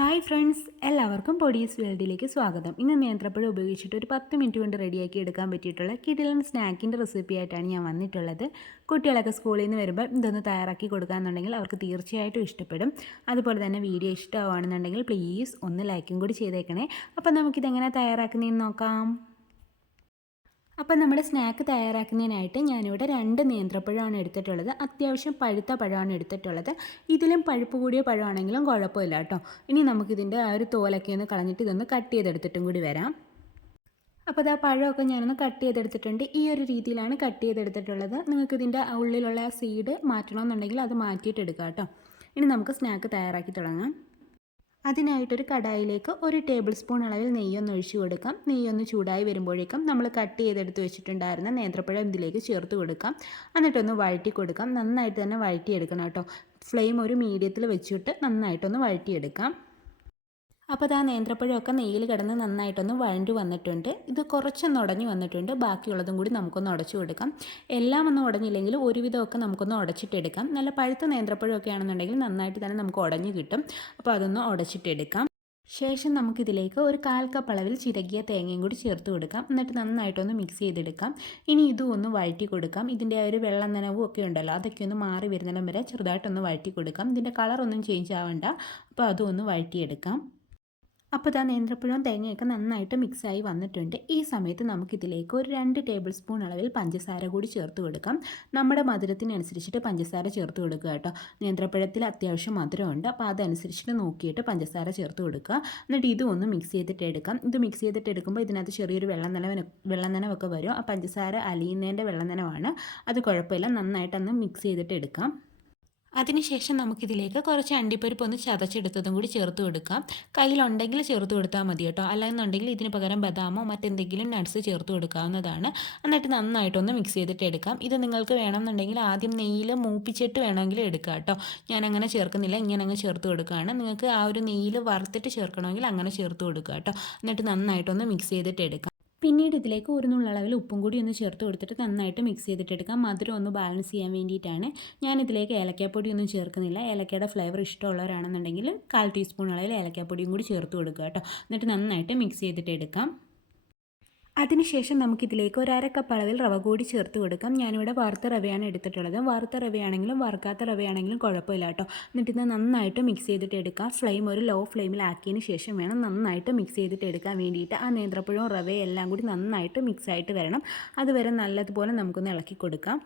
Hi friends, എല്ലാവർക്കും പൊടീസ് വേൾഡിലേക്ക് സ്വാഗതം. ഇന്ന് നേന്ത്രപ്പഴം ഉപയോഗിച്ചിട്ട് ഒരു 10 മിനിറ്റ് കൊണ്ട് റെഡിയാക്കി എടുക്കാൻ പറ്റിയിട്ടുള്ള കിടിലൻ സ്നാക്കിൻ്റെ റെസിപ്പി ആയിട്ടാണ് ഞാൻ വന്നിട്ടുള്ളത്. കുട്ടികളൊക്കെ സ്കൂളിൽ നിന്ന് വരുമ്പോൾ ഇതൊന്ന് തയ്യാറാക്കി കൊടുക്കുകയെന്നുണ്ടെങ്കിൽ അവർക്ക് തീർച്ചയായിട്ടും ഇഷ്ടപ്പെടും. അതുപോലെ തന്നെ വീഡിയോ ഇഷ്ടമാണെന്നുണ്ടെങ്കിൽ പ്ലീസ് ഒന്ന് ലൈക്കും കൂടി ചെയ്തേക്കണേ. അപ്പോൾ നമുക്കിതെങ്ങനെ തയ്യാറാക്കുന്നതെന്ന് നോക്കാം. അപ്പോൾ നമ്മുടെ സ്നാക്ക് തയ്യാറാക്കുന്നതിനായിട്ട് ഞാനിവിടെ 2 നേന്ത്രപ്പഴമാണ് എടുത്തിട്ടുള്ളത്. അത്യാവശ്യം പഴുത്ത പഴമാണ് എടുത്തിട്ടുള്ളത്. ഇതിലും പഴുപ്പ് കൂടിയ പഴമാണെങ്കിലും കുഴപ്പമില്ല കേട്ടോ. ഇനി നമുക്കിതിൻ്റെ ആ ഒരു തോലൊക്കെ ഒന്ന് കളഞ്ഞിട്ട് ഇതൊന്ന് കട്ട് ചെയ്തെടുത്തിട്ടും കൂടി വരാം. അപ്പോൾ ഇതാ പഴമൊക്കെ ഞാനൊന്ന് കട്ട് ചെയ്തെടുത്തിട്ടുണ്ട്. ഈ ഒരു രീതിയിലാണ് കട്ട് ചെയ്തെടുത്തിട്ടുള്ളത്. നിങ്ങൾക്ക് ഇതിൻ്റെ ഉള്ളിലുള്ള ആ സീഡ് മാറ്റണമെന്നുണ്ടെങ്കിൽ അത് മാറ്റിയിട്ട് എടുക്കാം കേട്ടോ. ഇനി നമുക്ക് സ്നാക്ക് തയ്യാറാക്കി തുടങ്ങാം. അതിനായിട്ടൊരു കടായിലേക്ക് 1 ടേബിൾ സ്പൂൺ അളവിൽ നെയ്യൊന്ന് ഒഴിച്ചു കൊടുക്കാം. നെയ്യൊന്ന് ചൂടായി വരുമ്പോഴേക്കും നമ്മൾ കട്ട് ചെയ്തെടുത്ത് വെച്ചിട്ടുണ്ടായിരുന്ന നേന്ത്രപ്പഴം ഇതിലേക്ക് ചേർത്ത് കൊടുക്കാം. എന്നിട്ടൊന്ന് വഴറ്റി കൊടുക്കാം. നന്നായിട്ട് തന്നെ വഴറ്റിയെടുക്കണം കേട്ടോ. ഫ്ലെയിം ഒരു മീഡിയത്തിൽ വെച്ചിട്ട് നന്നായിട്ടൊന്ന് വഴറ്റിയെടുക്കാം. അപ്പോൾ അത് ആ നേന്ത്രപ്പഴമൊക്കെ നെയ്യിൽ കിടന്ന് നന്നായിട്ടൊന്ന് വഴണ്ടു വന്നിട്ടുണ്ട്. ഇത് കുറച്ചൊന്ന് ഉടഞ്ഞു വന്നിട്ടുണ്ട്. ബാക്കിയുള്ളതും കൂടി നമുക്കൊന്ന് ഉടച്ചു കൊടുക്കാം. എല്ലാം ഒന്നും ഉടഞ്ഞില്ലെങ്കിൽ ഒരുവിധമൊക്കെ നമുക്കൊന്ന് ഉടച്ചിട്ടെടുക്കാം. നല്ല പഴുത്ത നേന്ത്രപ്പഴമൊക്കെ ആണെന്നുണ്ടെങ്കിൽ നന്നായിട്ട് തന്നെ നമുക്ക് ഉടഞ്ഞു കിട്ടും. അപ്പോൾ അതൊന്ന് ഉടച്ചിട്ടെടുക്കാം. ശേഷം നമുക്കിതിലേക്ക് ഒരു 1/4 കപ്പ് അളവിൽ ചിരകിയ തേങ്ങയും കൂടി ചേർത്ത് കൊടുക്കാം. എന്നിട്ട് നന്നായിട്ടൊന്ന് മിക്സ് ചെയ്തെടുക്കാം. ഇനി ഇതും ഒന്ന് വഴറ്റി കൊടുക്കാം. ഇതിൻ്റെ ആ ഒരു വെള്ളം നനവും ഒക്കെ ഉണ്ടല്ലോ, അതൊക്കെ ഒന്ന് മാറി വരുന്നിടം വരെ ചെറുതായിട്ടൊന്ന് വഴറ്റി കൊടുക്കാം. ഇതിൻ്റെ കളറൊന്നും ചേഞ്ച് ആവണ്ട. അപ്പോൾ അതും ഒന്ന് വഴറ്റിയെടുക്കാം. അപ്പോൾ ഇതാ നേന്ത്രപ്പഴവും തേങ്ങയൊക്കെ നന്നായിട്ട് മിക്സായി വന്നിട്ടുണ്ട്. ഈ സമയത്ത് നമുക്കിതിലേക്ക് ഒരു 2 ടേബിൾ സ്പൂൺ അളവിൽ പഞ്ചസാര കൂടി ചേർത്ത് കൊടുക്കാം. നമ്മുടെ മധുരത്തിനനുസരിച്ചിട്ട് പഞ്ചസാര ചേർത്ത് കൊടുക്കുക കേട്ടോ. നേന്ത്രപ്പഴത്തിൽ അത്യാവശ്യം മധുരമുണ്ട്. അപ്പോൾ അതനുസരിച്ചിട്ട് നോക്കിയിട്ട് പഞ്ചസാര ചേർത്ത് കൊടുക്കുക. എന്നിട്ട് ഇതും ഒന്ന് മിക്സ് ചെയ്തിട്ട് എടുക്കാം. ഇത് മിക്സ് ചെയ്തിട്ട് എടുക്കുമ്പോൾ ഇതിനകത്ത് ചെറിയൊരു വെള്ളനനവൊക്കെ വരും. ആ പഞ്ചസാര അലിയുന്നതിൻ്റെ വെള്ളനനവാണ്. അത് കുഴപ്പമില്ല. നന്നായിട്ടൊന്ന് മിക്സ് ചെയ്തിട്ട് എടുക്കാം. അതിനുശേഷം നമുക്കിതിലേക്ക് കുറച്ച് അണ്ടിപ്പരിപ്പ് ഒന്ന് ചതച്ചെടുത്തതും കൂടി ചേർത്ത് കൊടുക്കാം. കയ്യിലുണ്ടെങ്കിൽ ചേർത്ത് കൊടുത്താൽ മതി കേട്ടോ. അല്ലാന്നുണ്ടെങ്കിൽ ഇതിന് പകരം ബദാമോ മറ്റെന്തെങ്കിലും നട്ട്സ് ചേർത്ത് കൊടുക്കാവുന്നതാണ്. എന്നിട്ട് നന്നായിട്ടൊന്ന് മിക്സ് ചെയ്തിട്ട് എടുക്കാം. ഇത് നിങ്ങൾക്ക് വേണമെന്നുണ്ടെങ്കിൽ ആദ്യം നെയ്യിൽ മൂപ്പിച്ചിട്ട് വേണമെങ്കിൽ എടുക്കാം കേട്ടോ. ഞാനങ്ങനെ ചേർക്കുന്നില്ല, ഇങ്ങനെ അങ്ങ് ചേർത്ത് കൊടുക്കുകയാണ്. നിങ്ങൾക്ക് ആ ഒരു നെയ്യിൽ വറുത്തിട്ട് ചേർക്കണമെങ്കിൽ അങ്ങനെ ചേർത്ത് കൊടുക്കുക കേട്ടോ. എന്നിട്ട് നന്നായിട്ടൊന്ന് മിക്സ് ചെയ്തിട്ട് എടുക്കാം. പിന്നീട് ഇതിലേക്ക് ഒരു നുള്ളളവിൽ ഉപ്പും കൂടി ഒന്ന് ചേർത്ത് കൊടുത്തിട്ട് നന്നായിട്ട് മിക്സ് ചെയ്തിട്ടെടുക്കാം. മധുരം ഒന്ന് ബാലൻസ് ചെയ്യാൻ വേണ്ടിയിട്ടാണ്. ഞാനിതിലേക്ക് ഏലക്കാപ്പൊടി ഒന്നും ചേർക്കുന്നില്ല. ഏലക്കയുടെ ഫ്ലേവർ ഇഷ്ടമുള്ളവരാണെന്നുണ്ടെങ്കിൽ 1/4 ടീസ്പൂൺ അളവിൽ ഏലക്കാപ്പൊടിയും കൂടി ചേർത്ത് കൊടുക്കുക കേട്ടോ. എന്നിട്ട് നന്നായിട്ട് മിക്സ് ചെയ്തിട്ട് എടുക്കാം. അതിനുശേഷം നമുക്കിതിലേക്ക് ഒരു 1/2 കപ്പ് അളവിൽ റവ കൂടി ചേർത്ത് കൊടുക്കാം. ഞാനിവിടെ വറുത്ത റവയാണ് എടുത്തിട്ടുള്ളത്. വറുത്ത റവയാണെങ്കിലും വറുക്കാത്ത റവയാണെങ്കിലും കുഴപ്പമില്ല കേട്ടോ. എന്നിട്ട് ഇത് നന്നായിട്ട് മിക്സ് ചെയ്തിട്ട് എടുക്കാം. ഫ്ലെയിം ഒരു ലോ ഫ്ലെയിമിലാക്കിയതിന് ശേഷം വേണം നന്നായിട്ട് മിക്സ് ചെയ്തിട്ട് എടുക്കാൻ വേണ്ടിയിട്ട്. ആ നേന്ത്രപ്പഴവും റവയും എല്ലാം കൂടി നന്നായിട്ട് മിക്സ് ആയിട്ട് വരണം. അതുവരെ നല്ലതുപോലെ നമുക്കൊന്ന് ഇളക്കി കൊടുക്കാം.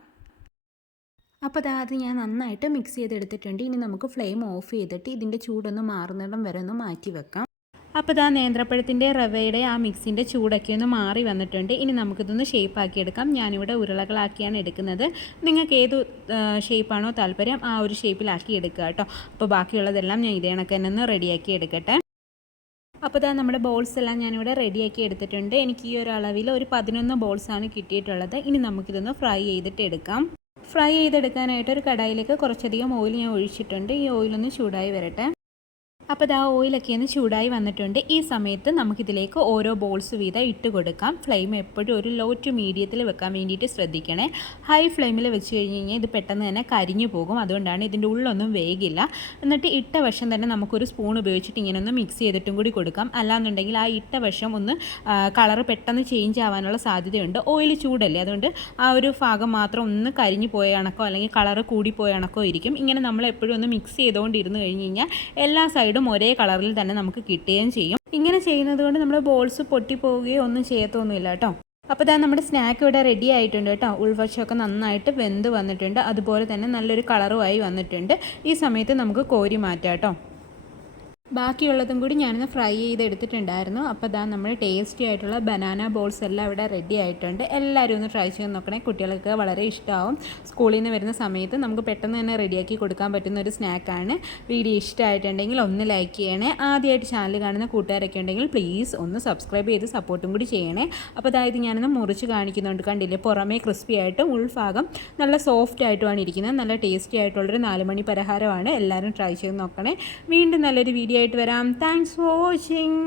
അപ്പോൾ അത് ഞാൻ നന്നായിട്ട് മിക്സ് ചെയ്തെടുത്തിട്ടുണ്ട്. ഇനി നമുക്ക് ഫ്ലെയിം ഓഫ് ചെയ്തിട്ട് ഇതിൻ്റെ ചൂടൊന്ന് മാറുന്നിടം വരെ ഒന്ന് മാറ്റി വെക്കാം. അപ്പോൾ ഇതാ നേന്ത്രപ്പഴത്തിൻ്റെ റവയുടെ ആ മിക്സിൻ്റെ ചൂടൊക്കെ ഒന്ന് മാറി വന്നിട്ടുണ്ട്. ഇനി നമുക്കിതൊന്ന് ഷേപ്പാക്കി എടുക്കാം. ഞാനിവിടെ ഉരുളകളാക്കിയാണ് എടുക്കുന്നത്. നിങ്ങൾക്ക് ഏത് ഷേപ്പാണോ താല്പര്യം ആ ഒരു ഷേപ്പിലാക്കി എടുക്കുക കേട്ടോ. അപ്പോൾ ബാക്കിയുള്ളതെല്ലാം ഞാൻ ഇതേ കണക്ക് തന്നെ ഒന്ന് റെഡിയാക്കി എടുക്കട്ടെ. അപ്പോൾ ഇതാ നമ്മുടെ ബോൾസ് എല്ലാം ഞാനിവിടെ റെഡിയാക്കി എടുത്തിട്ടുണ്ട്. എനിക്ക് ഈ ഒരു അളവിൽ ഒരു 11 ബോൾസാണ് കിട്ടിയിട്ടുള്ളത്. ഇനി നമുക്കിതൊന്ന് ഫ്രൈ ചെയ്തിട്ട് എടുക്കാം. ഫ്രൈ ചെയ്തെടുക്കാനായിട്ട് ഒരു കടായിലേക്ക് കുറച്ചധികം ഓയിൽ ഞാൻ ഒഴിച്ചിട്ടുണ്ട്. ഈ ഓയിലൊന്ന് ചൂടായി വരട്ടെ. അപ്പോൾ ഇതാ ഓയിലൊക്കെ ഒന്ന് ചൂടായി വന്നിട്ടുണ്ട്. ഈ സമയത്ത് നമുക്കിതിലേക്ക് ഓരോ ബോൾസ് വീതം ഇട്ട് കൊടുക്കാം. ഫ്ലെയിം എപ്പോഴും ഒരു ലോ ടു മീഡിയത്തിൽ വെക്കാൻ വേണ്ടിയിട്ട് ശ്രദ്ധിക്കണേ. ഹൈ ഫ്ലെയിമിൽ വെച്ച് കഴിഞ്ഞ് കഴിഞ്ഞാൽ ഇത് പെട്ടെന്ന് തന്നെ കരിഞ്ഞു പോകും. അതുകൊണ്ടാണ് ഇതിൻ്റെ ഉള്ളൊന്നും വേഗില്ല. എന്നിട്ട് ഇട്ട വശം തന്നെ നമുക്കൊരു സ്പൂൺ ഉപയോഗിച്ചിട്ട് ഇങ്ങനെ ഒന്ന് മിക്സ് ചെയ്തിട്ടും കൂടി കൊടുക്കാം. അല്ലാന്നുണ്ടെങ്കിൽ ആ ഇട്ട വശം ഒന്ന് കളറ് പെട്ടെന്ന് ചേഞ്ച് ആവാനുള്ള സാധ്യതയുണ്ട്. ഓയിൽ ചൂടല്ലേ, അതുകൊണ്ട് ആ ഒരു ഭാഗം മാത്രം ഒന്ന് കരിഞ്ഞു പോയ കണക്കോ അല്ലെങ്കിൽ കളറ് കൂടിപ്പോയ കണക്കോ ഇരിക്കും. ഇങ്ങനെ നമ്മൾ എപ്പോഴും ഒന്ന് മിക്സ് ചെയ്തുകൊണ്ടിരുന്ന് കഴിഞ്ഞ് കഴിഞ്ഞാൽ എല്ലാ സൈഡും ഒരേ കളറിൽ തന്നെ നമുക്ക് കിട്ടുകയും ചെയ്യും. ഇങ്ങനെ ചെയ്യുന്നത് കൊണ്ട് നമ്മുടെ ബോൾസ് പൊട്ടിപ്പോവുകയോ ഒന്നും ചെയ്യത്തൊന്നുമില്ല കേട്ടോ. അപ്പോൾ ഇതാ നമ്മുടെ സ്നാക്ക് ഇവിടെ റെഡി ആയിട്ടുണ്ട് കേട്ടോ. ഉൾവശമൊക്കെ നന്നായിട്ട് വെന്ത് വന്നിട്ടുണ്ട്. അതുപോലെ തന്നെ നല്ലൊരു കളറുമായി വന്നിട്ടുണ്ട്. ഈ സമയത്ത് നമുക്ക് കോരി മാറ്റാം കേട്ടോ. ബാക്കിയുള്ളതും കൂടി ഞാനൊന്ന് ഫ്രൈ ചെയ്തെടുത്തിട്ടുണ്ടായിരുന്നു. അപ്പോൾ ഇതാ നമ്മൾ ടേസ്റ്റി ആയിട്ടുള്ള ബനാന ബോൾസ് എല്ലാം ഇവിടെ റെഡി ആയിട്ടുണ്ട്. എല്ലാവരും ഒന്ന് ട്രൈ ചെയ്ത് നോക്കണേ. കുട്ടികൾക്ക് വളരെ ഇഷ്ടമാവും. സ്കൂളിൽ നിന്ന് വരുന്ന സമയത്ത് നമുക്ക് പെട്ടെന്ന് തന്നെ റെഡിയാക്കി കൊടുക്കാൻ പറ്റുന്ന ഒരു സ്നാക്കാണ്. വീഡിയോ ഇഷ്ടമായിട്ടുണ്ടെങ്കിൽ ഒന്ന് ലൈക്ക് ചെയ്യണേ. ആദ്യമായിട്ട് ചാനൽ കാണുന്ന കൂട്ടുകാരൊക്കെ ഉണ്ടെങ്കിൽ പ്ലീസ് ഒന്ന് സബ്സ്ക്രൈബ് ചെയ്ത് സപ്പോർട്ടും കൂടി ചെയ്യണേ. അപ്പോൾ അതായത് ഞാനൊന്ന് മുറിച്ച് കാണിക്കുന്നുണ്ട്, കണ്ടില്ലേ? പുറമേ ക്രിസ്പി ആയിട്ടും ഉൾഭാഗം നല്ല സോഫ്റ്റ് ആയിട്ടുമാണ് ഇരിക്കുന്നത്. നല്ല ടേസ്റ്റി ആയിട്ടുള്ളൊരു 4 മണി പലഹാരമാണ്. എല്ലാവരും ട്രൈ ചെയ്ത് നോക്കണേ. വീണ്ടും നല്ലൊരു വീഡിയോ ആയിട്ട് വരാം. Thanks for watching.